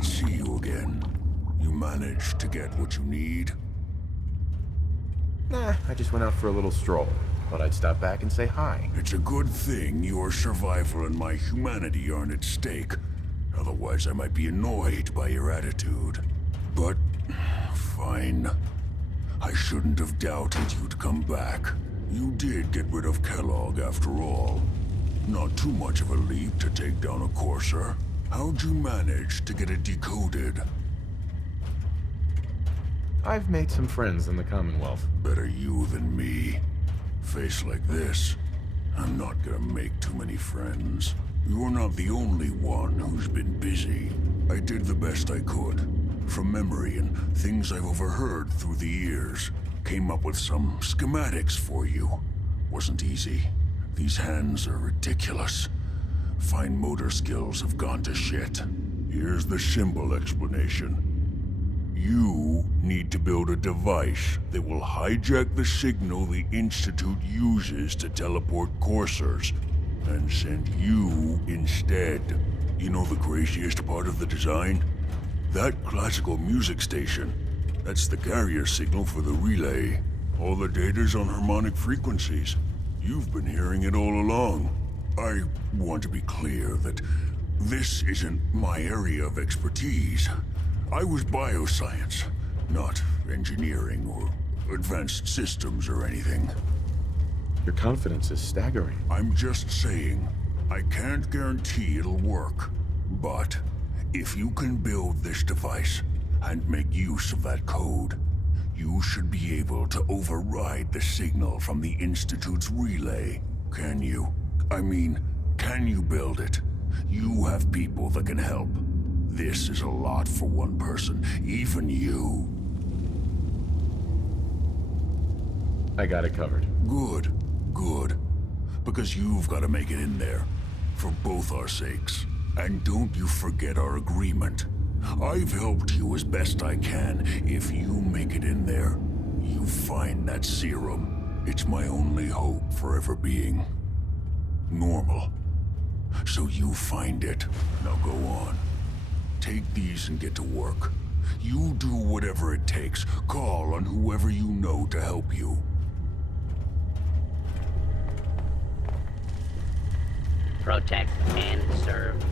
I see you again. You managed to get what you need? Nah, I just went out for a little stroll. Thought I'd stop back and say hi. It's a good thing your survival and my humanity aren't at stake. Otherwise, I might be annoyed by your attitude. But, fine. I shouldn't have doubted you'd come back. You did get rid of Kellogg after all. Not too much of a leap to take down a Courser. How'd you manage to get it decoded? I've made some friends in the Commonwealth. Better you than me. Face like this, I'm not gonna make too many friends. You're not the only one who's been busy. I did the best I could. From memory and things I've overheard through the years. Came up with some schematics for you. Wasn't easy. These hands are ridiculous. Fine motor skills have gone to shit. Here's the simple explanation. You need to build a device that will hijack the signal the Institute uses to teleport coursers, and send you instead. You know the craziest part of the design? That classical music station. That's the carrier signal for the relay. All the data's on harmonic frequencies. You've been hearing it all along. I want to be clear that this isn't my area of expertise. I was bioscience, not engineering or advanced systems or anything. Your confidence is staggering. I'm just saying, I can't guarantee it'll work. But if you can build this device and make use of that code, you should be able to override the signal from the Institute's relay. Can you? I mean, can you build it? You have people that can help. This is a lot for one person, even you. I got it covered. Good, good. Because you've got to make it in there, for both our sakes. And don't you forget our agreement. I've helped you as best I can. If you make it in there, you find that serum. It's my only hope for ever being normal. So you find it. Now go on. Take these and get to work. You do whatever it takes. Call on whoever you know to help you. Protect and serve.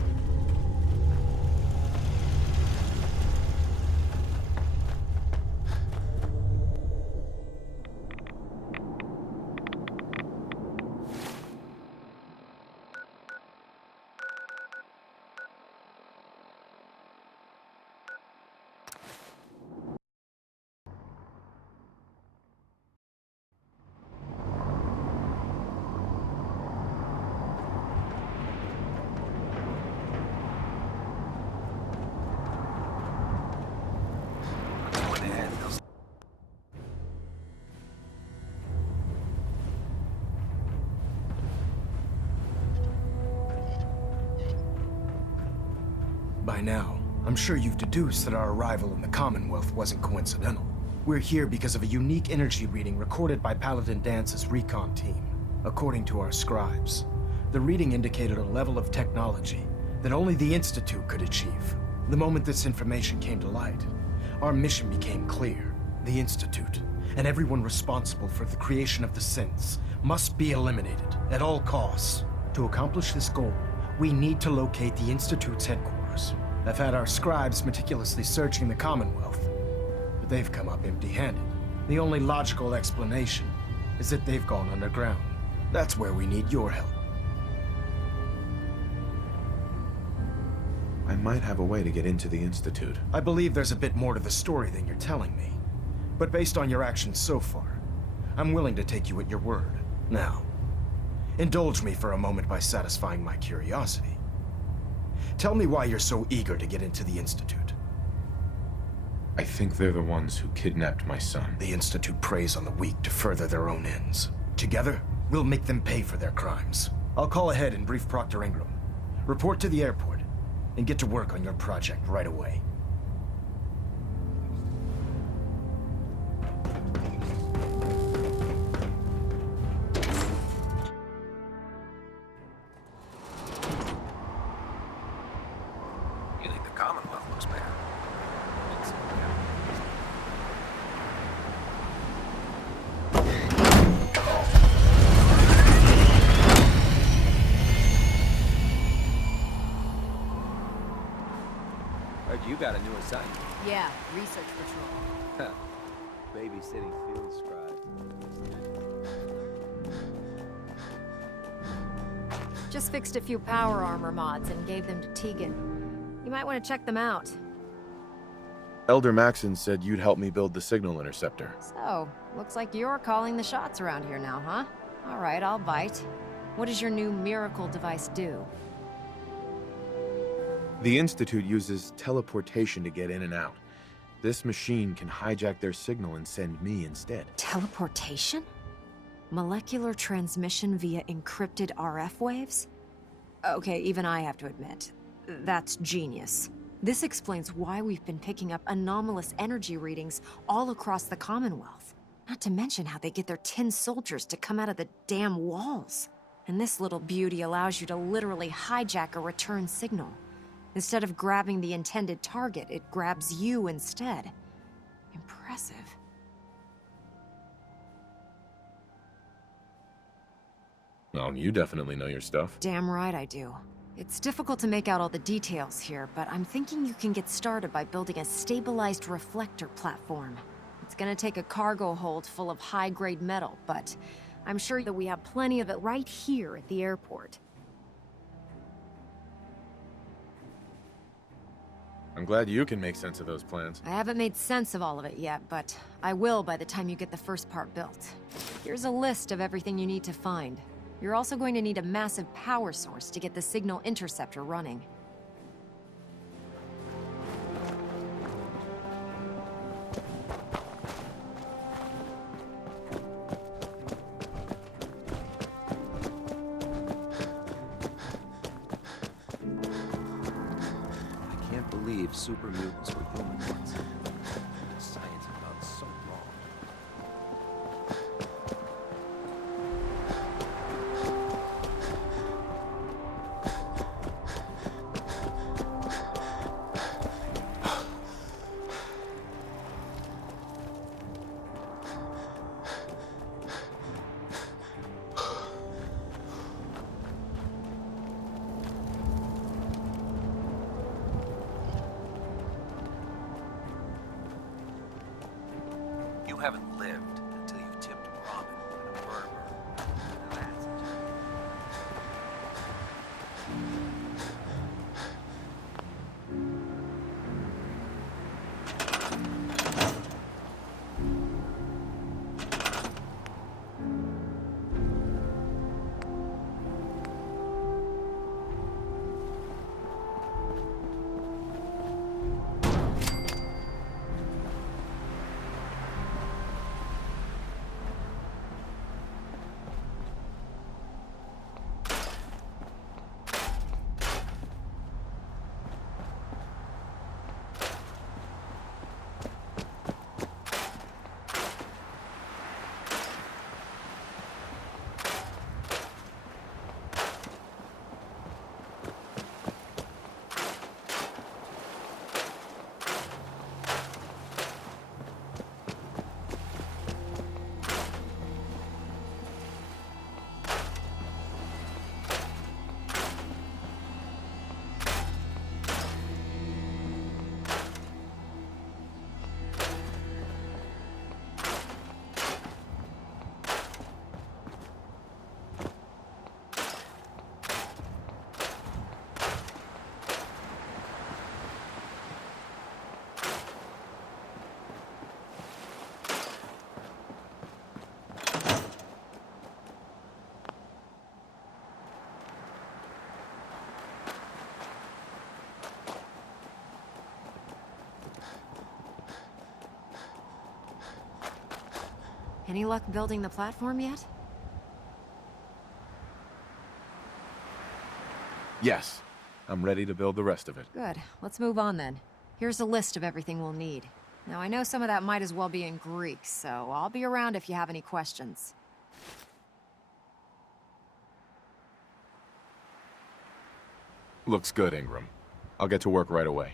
By now, I'm sure you've deduced that our arrival in the Commonwealth wasn't coincidental. We're here because of a unique energy reading recorded by Paladin Dance's recon team. According to our scribes, the reading indicated a level of technology that only the Institute could achieve. The moment this information came to light, our mission became clear. The Institute, and everyone responsible for the creation of the synths, must be eliminated at all costs. To accomplish this goal, we need to locate the Institute's headquarters. I've had our scribes meticulously searching the Commonwealth, but they've come up empty-handed. The only logical explanation is that they've gone underground. That's where we need your help. I might have a way to get into the Institute. I believe there's a bit more to the story than you're telling me. But based on your actions so far, I'm willing to take you at your word. Now, indulge me for a moment by satisfying my curiosity. Tell me why you're so eager to get into the Institute. I think they're the ones who kidnapped my son. The Institute preys on the weak to further their own ends. Together, we'll make them pay for their crimes. I'll call ahead and brief Proctor Ingram. Report to the airport, and get to work on your project right away. You think the Commonwealth looks bad? got a new assignment. Yeah, research patrol. Babysitting field scribe. Just fixed a few power armor mods and gave them to Tegan. You might want to check them out. Elder Maxon said you'd help me build the signal interceptor. So, looks like you're calling the shots around here now, huh? All right, I'll bite. What does your new miracle device do? The Institute uses teleportation to get in and out. This machine can hijack their signal and send me instead. Teleportation? Molecular transmission via encrypted RF waves? Okay, even I have to admit, that's genius. This explains why we've been picking up anomalous energy readings all across the Commonwealth. Not to mention how they get their tin soldiers to come out of the damn walls. And this little beauty allows you to literally hijack a return signal. Instead of grabbing the intended target, it grabs you instead. Impressive. Oh, you definitely know your stuff. Damn right I do. It's difficult to make out all the details here, but I'm thinking you can get started by building a stabilized reflector platform. It's gonna take a cargo hold full of high-grade metal, but I'm sure that we have plenty of it right here at the airport. I'm glad you can make sense of those plans. I haven't made sense of all of it yet, but I will by the time you get the first part built. Here's a list of everything you need to find. You're also going to need a massive power source to get the signal interceptor running. I can't believe super mutants were human once. The science has gone so wrong. You haven't lived until you've tipped ramen in a burger. That's it. Any luck building the platform yet? Yes. I'm ready to build the rest of it. Good. Let's move on then. Here's a list of everything we'll need. Now, I know some of that might as well be in Greek, so I'll be around if you have any questions. Looks good, Ingram. I'll get to work right away.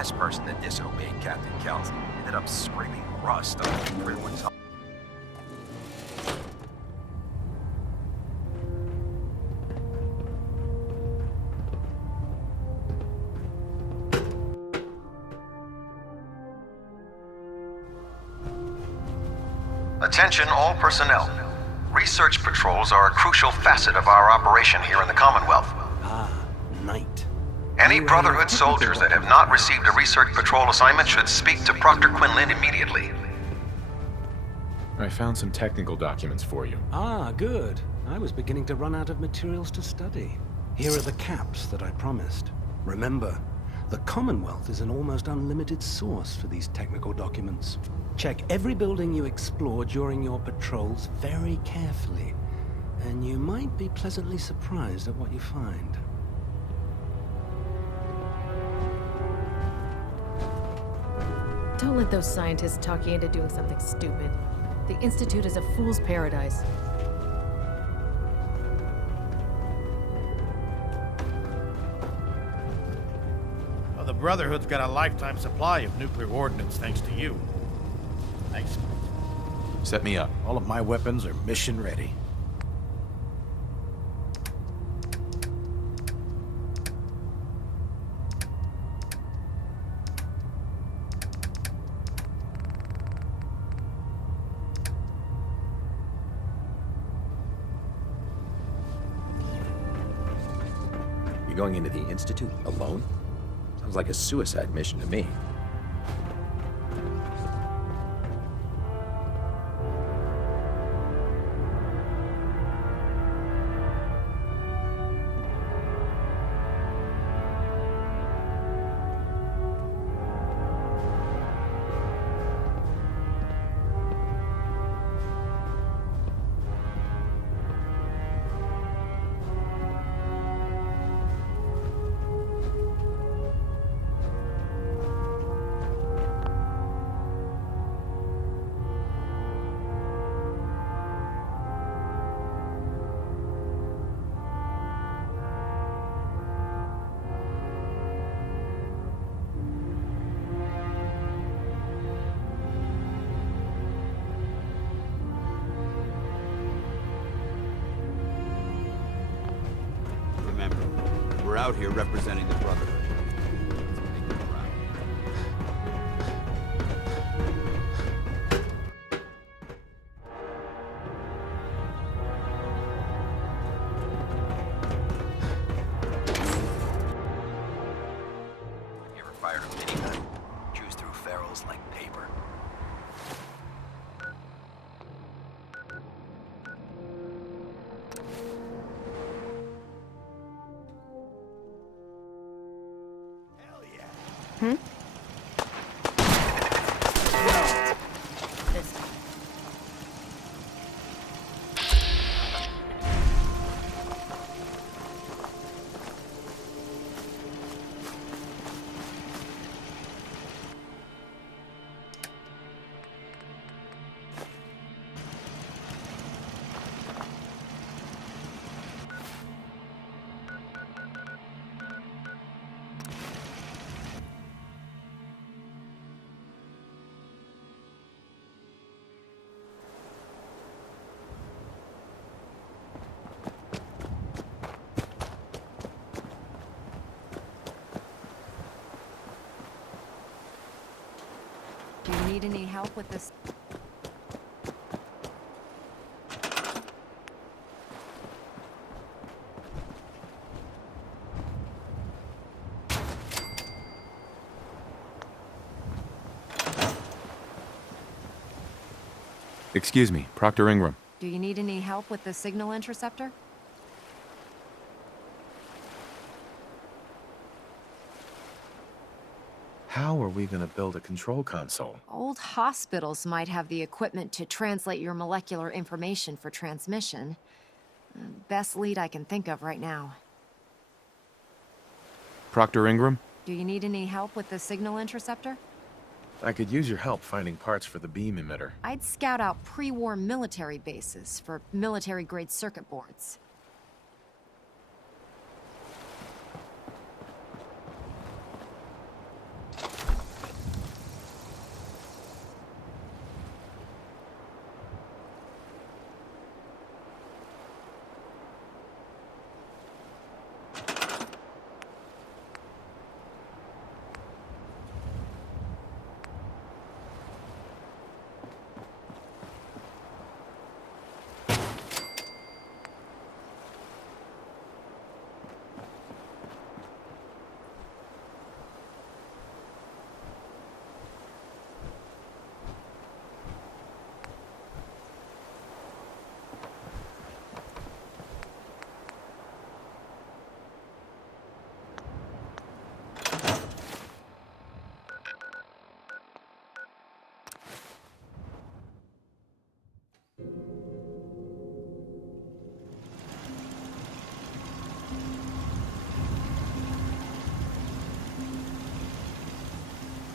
last person that disobeyed Captain Kells ended up scraping rust on Gridwood's hull. Attention all personnel. Research patrols are a crucial facet of our operation here in the Commonwealth. Ah, Knight. Any Brotherhood soldiers that have not received a research patrol assignment should speak to Proctor Quinlan immediately. I found some technical documents for you. Ah, good. I was beginning to run out of materials to study. Here are the caps that I promised. Remember, the Commonwealth is an almost unlimited source for these technical documents. Check every building you explore during your patrols very carefully, and you might be pleasantly surprised at what you find. Don't let those scientists talk you into doing something stupid. The Institute is a fool's paradise. Well, the Brotherhood's got a lifetime supply of nuclear ordnance thanks to you. Thanks. Set me up. All of my weapons are mission ready. You're going into the Institute alone? Sounds like a suicide mission to me. Remember, we're out here representing the Brotherhood. Let's make them proud. You ever fired a minigun? Chews through ferrules like paper. Hmm? This. Do you need any help with this? Excuse me, Proctor Ingram. Do you need any help with the signal interceptor? How are we gonna build a control console? Old hospitals might have the equipment to translate your molecular information for transmission. Best lead I can think of right now. Proctor Ingram? Do you need any help with the signal interceptor? I could use your help finding parts for the beam emitter. I'd scout out pre-war military bases for military-grade circuit boards.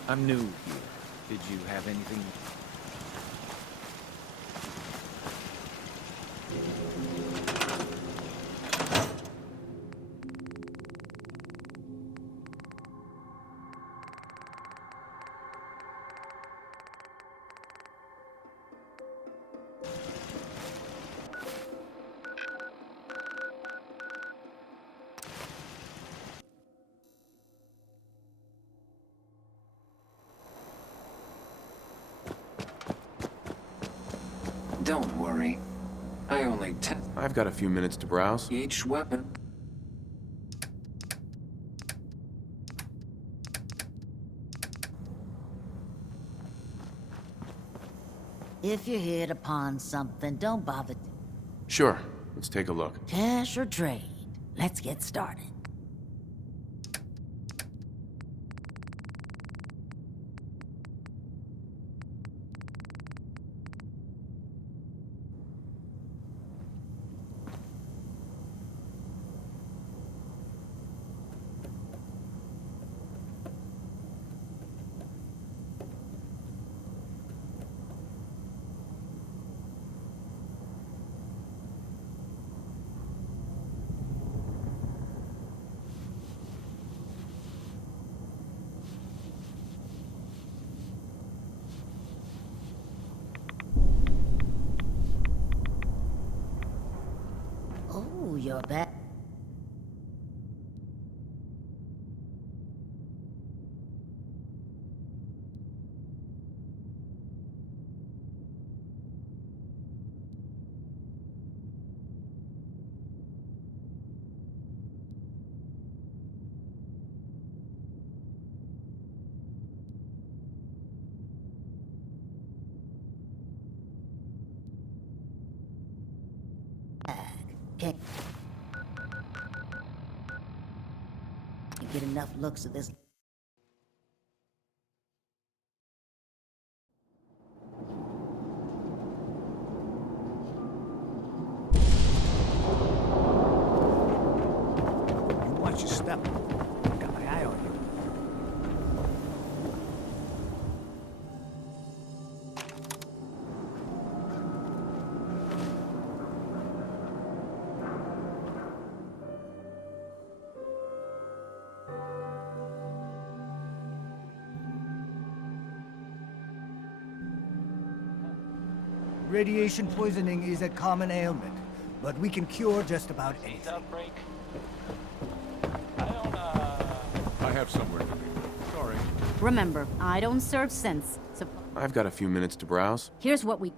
I'm new here. Did you have anything? Don't worry. I only test I've got a few minutes to browse. each weapon. If you hit upon something, don't bother. Sure, let's take a look. Cash or trade? Let's get started. Oh, you're back. Can't get enough looks at this. You watch your step. I've got my eye on you. Radiation poisoning is a common ailment, but we can cure just about anything. Outbreak. I have somewhere to be. Sorry. Remember, I don't serve sense, so I've got a few minutes to browse. here's what we...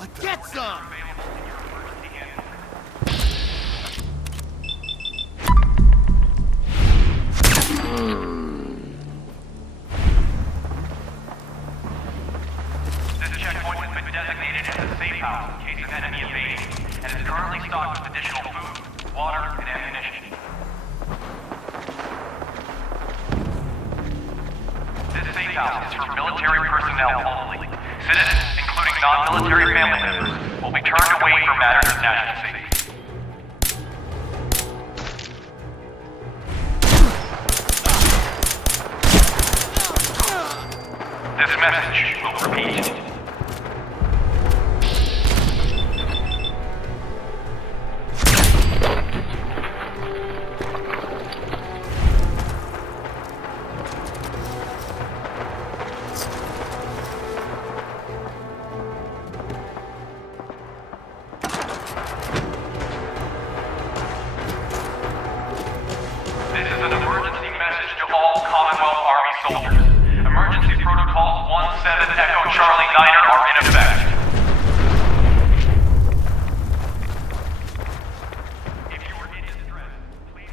What the? Get some! This checkpoint has been designated as a safe house in case of enemy invasion, and is currently stocked with additional food, water, and ammunition. This safe house is for military personnel only. Citizens, including non-military family members, will be turned away for matters of national safety. This message will repeat. This is an emergency message to all Commonwealth Army soldiers. Emergency protocols 17 Echo Charlie Niner are in effect. If you are in distress, please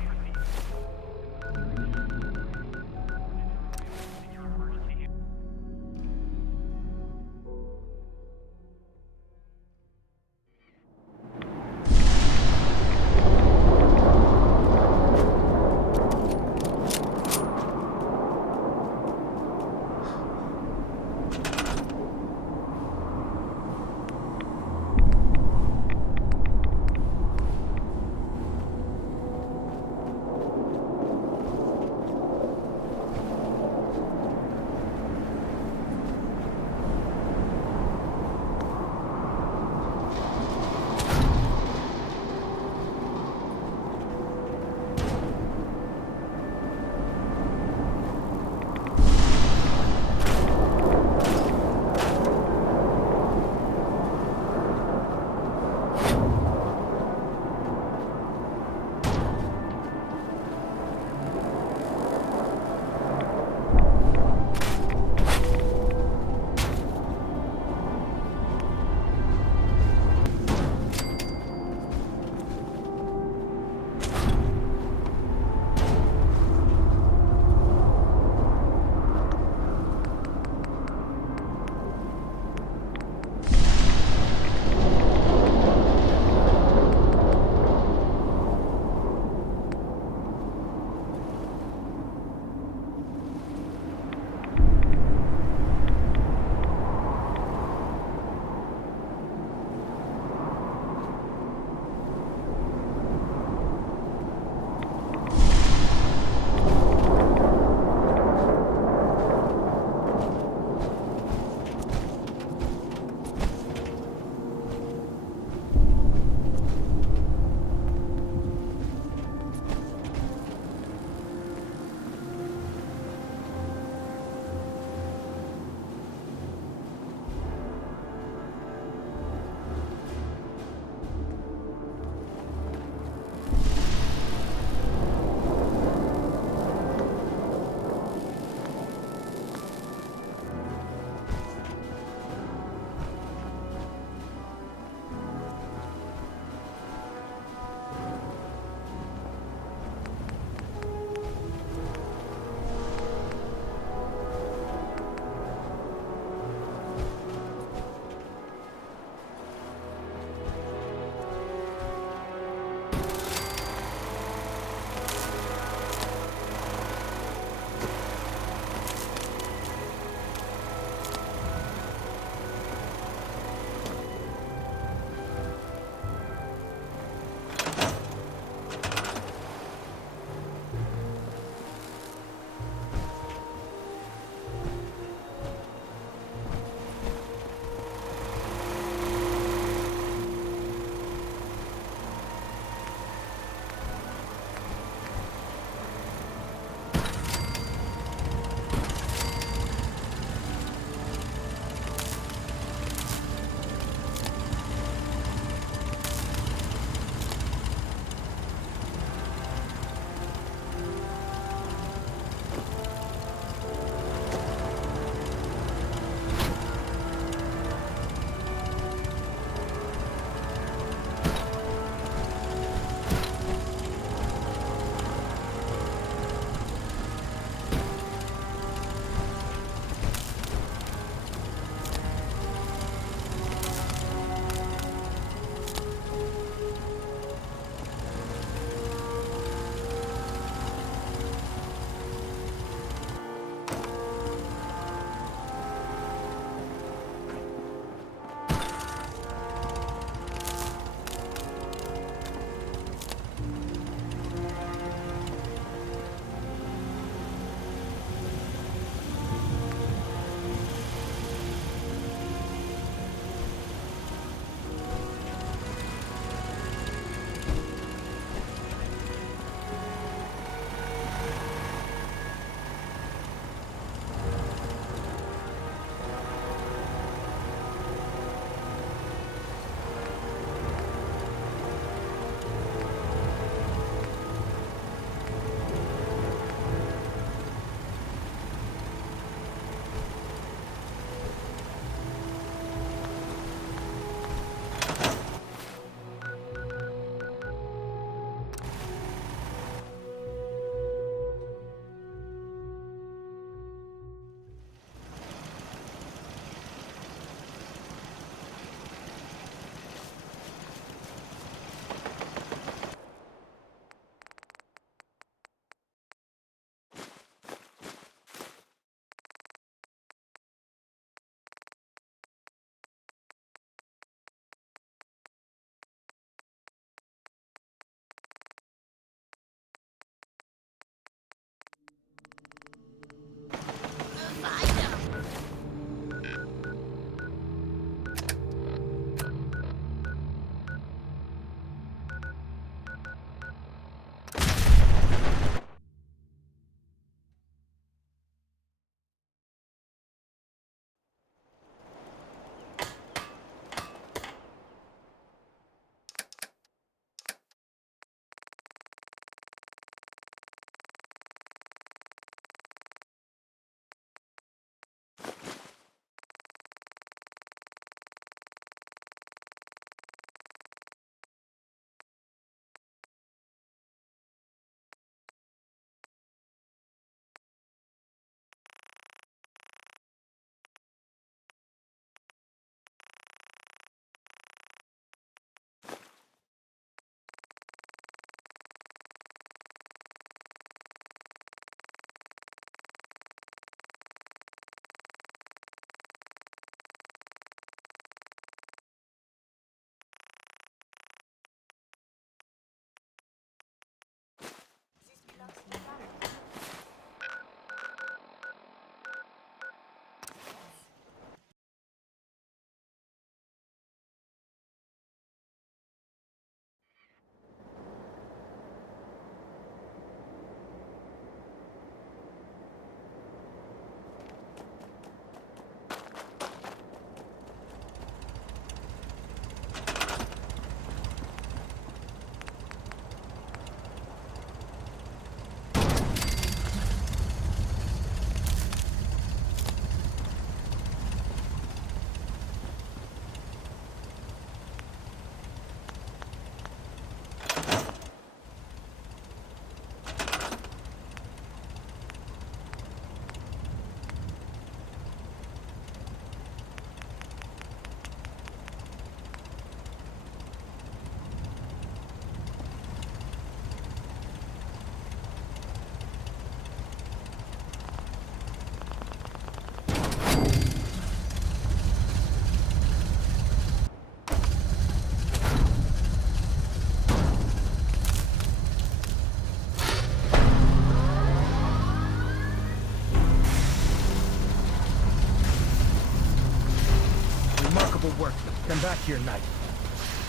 Remarkable work. Come back here, Knight.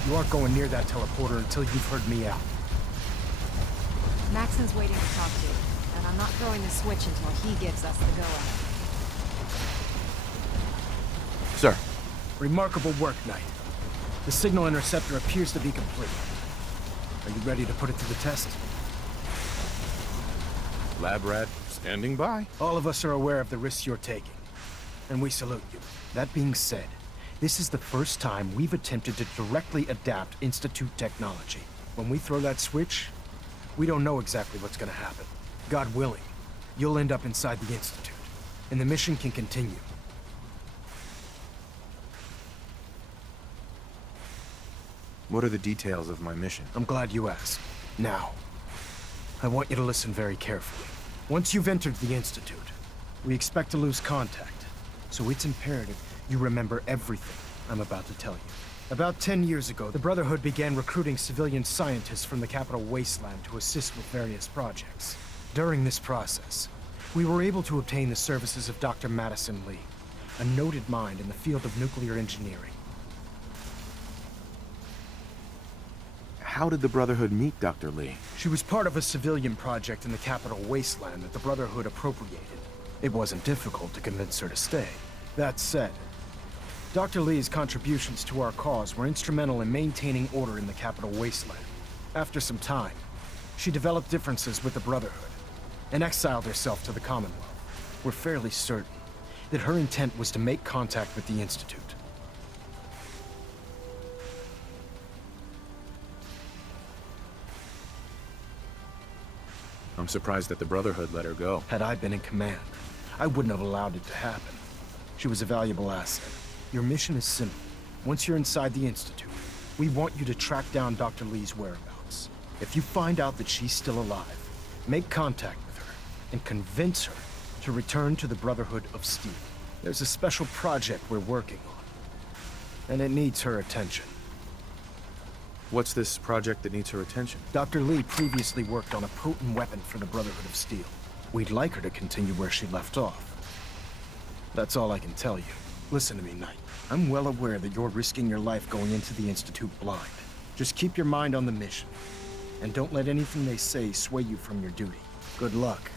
You aren't going near that teleporter until you've heard me out. Maxon's waiting to talk to you, and I'm not throwing the switch until he gives us the go-ahead. Sir. Remarkable work, Knight. The signal interceptor appears to be complete. Are you ready to put it to the test? Lab rat, standing by. All of us are aware of the risks you're taking, and we salute you. That being said, this is the first time we've attempted to directly adapt Institute technology. When we throw that switch, we don't know exactly what's gonna happen. God willing, you'll end up inside the Institute, and the mission can continue. What are the details of my mission? I'm glad you asked. Now, I want you to listen very carefully. Once you've entered the Institute, we expect to lose contact, so it's imperative you remember everything I'm about to tell you. About 10 years ago, the Brotherhood began recruiting civilian scientists from the capital wasteland to assist with various projects. During this process, we were able to obtain the services of Dr. Madison Lee, a noted mind in the field of nuclear engineering. How did the Brotherhood meet Dr. Lee? She was part of a civilian project in the capital wasteland that the Brotherhood appropriated. It wasn't difficult to convince her to stay. That said, Dr. Lee's contributions to our cause were instrumental in maintaining order in the capital wasteland. After some time, she developed differences with the Brotherhood and exiled herself to the Commonwealth. We're fairly certain that her intent was to make contact with the Institute. I'm surprised that the Brotherhood let her go. Had I been in command, I wouldn't have allowed it to happen. She was a valuable asset. Your mission is simple. Once you're inside the Institute, we want you to track down Dr. Lee's whereabouts. If you find out that she's still alive, make contact with her and convince her to return to the Brotherhood of Steel. There's a special project we're working on, and it needs her attention. What's this project that needs her attention? Dr. Lee previously worked on a potent weapon for the Brotherhood of Steel. We'd like her to continue where she left off. That's all I can tell you. Listen to me, Knight. I'm well aware that you're risking your life going into the Institute blind. Just keep your mind on the mission, and don't let anything they say sway you from your duty. Good luck.